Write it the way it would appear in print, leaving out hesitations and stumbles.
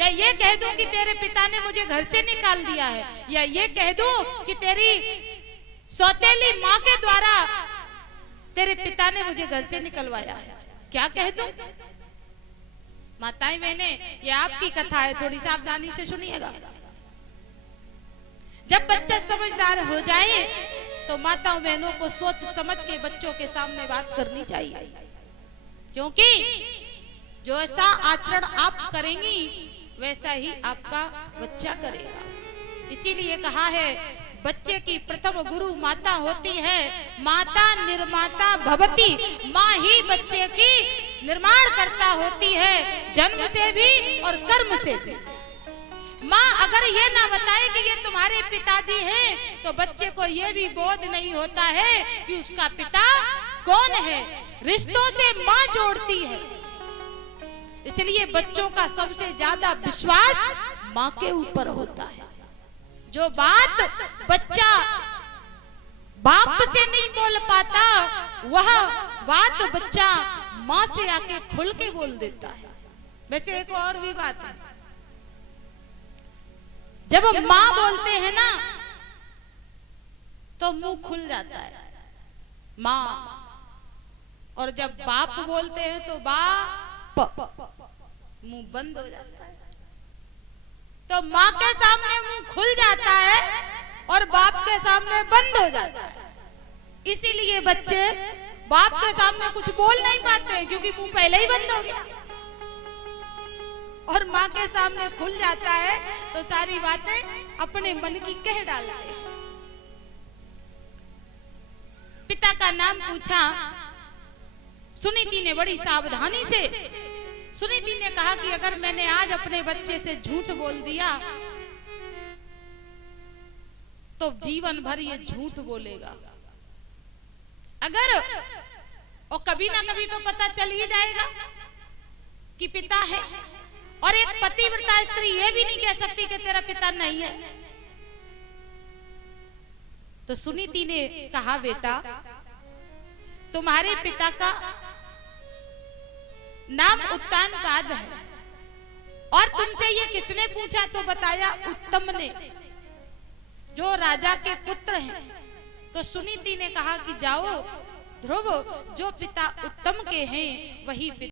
या ये कह दूं कि तेरे पिता ने मुझे घर से निकाल दिया है, या ये कह दूं कि तेरी सौतेली माँ के द्वारा तेरे पिता ने मुझे घर से निकलवाया है, क्या कह दूं? माताएं बहने, ये आपकी कथा है, थोड़ी सावधानी से सुनिएगा। जब बच्चा समझदार हो जाए तो माताओं बहनों को सोच समझ के बच्चों के सामने बात करनी चाहिए, क्योंकि जो ऐसा आचरण आप करेंगी वैसा ही आपका बच्चा करेगा। इसीलिए कहा है बच्चे की प्रथम गुरु माता होती है, माता निर्माता भवती, माँ ही बच्चे की निर्माण करता होती है, जन्म से भी और कर्म से भी। माँ अगर ये ना बताए कि ये तुम्हारे पिताजी हैं, तो बच्चे को ये भी बोध नहीं होता है कि उसका पिता कौन है। रिश्तों से माँ जोड़ती है, इसलिए बच्चों का सबसे ज्यादा विश्वास माँ के ऊपर होता है। जो बात बच्चा बाप से नहीं बोल पाता, वह बात बच्चा माँ से आके खुल के बोल देता है। वैसे एक और भी बात है, जब माँ बोलते हैं ना तो मुंह खुल जाता है माँ, और जब बाप बोलते हैं तो बाप मुंह बंद हो जाता है। तो माँ के सामने मुंह खुल जाता है और बाप के सामने बंद हो जाता है। इसीलिए बच्चे बाप के सामने कुछ बोल नहीं पाते, क्योंकि मुंह पहले ही बंद हो गया। और माँ के सामने खुल जाता है तो सारी बातें अपने मन की कह डालते हैं। पिता का नाम पूछा, सुनीति ने बड़ी सावधानी से, सुनीति ने कहा कि अगर मैंने आज अपने बच्चे से झूठ बोल दिया तो जीवन भर ये झूठ बोलेगा। अगर और कभी ना कभी तो पता चल ही जाएगा कि पिता है, और एक पतिव्रता स्त्री ये भी नहीं कह सकती कि तेरा पिता नहीं है। तो सुनीति ने कहा, बेटा तुम्हारे पिता का नाम उत्तानपाद है, और तुमसे ये किसने पूछा? तो बताया उत्तम ने, जो राजा के पुत्र हैं। तो सुनीति ने कहा कि जाओ ध्रुव, जो पिता उत्तम के हैं वही पिता